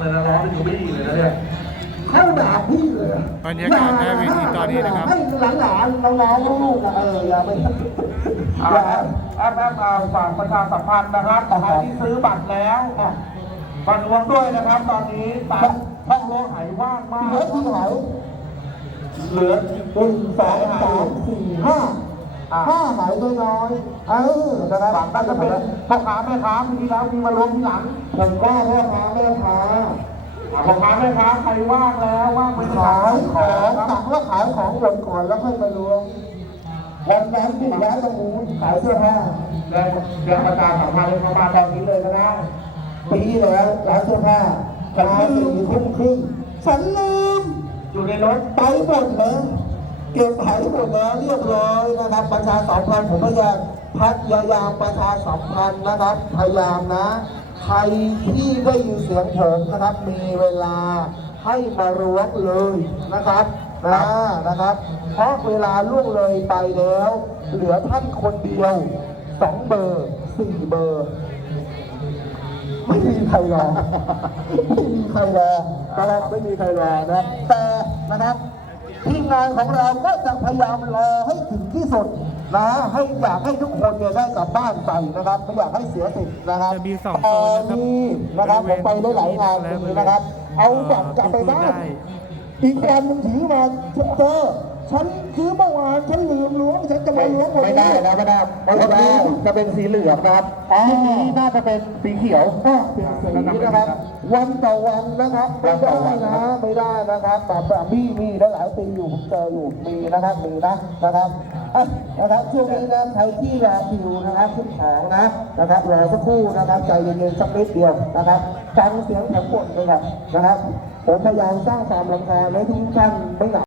เลยนะร้องนี่คือไม่ดีเลยนะเนี่ยเข้าด่าพี่เลยบรรยากาศหน้าเวทีตอนนี้นะครับ ให้หลานๆน้องๆลูกๆอะเอออย่าไปเอาอย่า ละแอปแอปเอาฝากประชาสัมพันธ์นะครับใครที่ซื้อบัตรแล้วอะบัตรรวมด้วยนะครับ ตอนนี้ตามห้องโลหายว่างมาก เหลือที่ไหนเหลือหนึ่งสองสามสี่ห้า ห้าหายน้อยๆเออนะครับหลังก็จะเป็นพ่อค้าแม่ค้ามีแล้วมีมารวมทีหลังผมก็พ่อค้าแม่ค้าอะพ่อค้าแม่ค้าใครว่างแล้วว่างไปขายของคสั่รับงว่าขายของก่อนก่อนแล้วค่อยมารวมวันนั้นที่ร้านตรงนู้นขายเสื้อผ้าแรงแรงประชาสัมพันธ์เลยเข้ามาตอนนี้เลยก็ได้ปีแล้วร้านเสื้อผ้าขายสี่ทุ่มครึ่งฉันลืมอยู่ในรถไปหมดเลย เก็บหายหมดแล้วเรียบร้อยนะครับ ประชาสัมพันธ์ผมก็จะพัดยายามประชาสัมพันธ์นะครับ พยายามนะ ใครที่ได้ยินเสียงผมนะครับ มีเวลาให้มาล้วงเลยนะครับนะนะครับ เพราะเวลาล่วงเลยไปแล้ว เหลือท่านคนเดียวสองเบอร์สี่เบอร์ไม่มีใครรอ ไม่มีใครรอนะครับไม่มีใครรอนะแต่นะครับ ทีมงานของเราก็จะพยายามรอให้ถึงที่สุดนะให้อยากให้ทุกคนเนี่ยได้กลับบ้านไปนะครับไม่อยากให้เสียสิทธิ์นะครับจะมีสองตโซอนนะครับนี้นะครับผมไปได้หลายงานเลยนะครับ เอาบัตรกลับไปบ้านอีกวันหนึงถือมาเจอฉันซื้อเมื่อวานฉันลืมล้วงฉัน จะมาล้วงวันนี้ไม่ได้นะไม่ได้วันนี้จะเป็นสีเหลืองนะครับพรุ่งนี้น่าจะเป็นสีเขียวก็เป็นสีนะครับ วันต่อวันนะครับไม่ได้นะไม่ได้นะครับแบบแบบมีมีได้หลายปีอยู่ผมเจออยู่มีนะครับมีนะนะครับอะนะครับช่วงนี้นะใครที่รอคิวนะครับขึ้นของนะนะครับรอสักครู่นะครับใจเย็นๆสักนิดเดียวนะครับฟังเสียงผมบ่นไปก่อนนะครับผมพยายามสร้างความรำคาญให้ทุกท่านไม่เหงา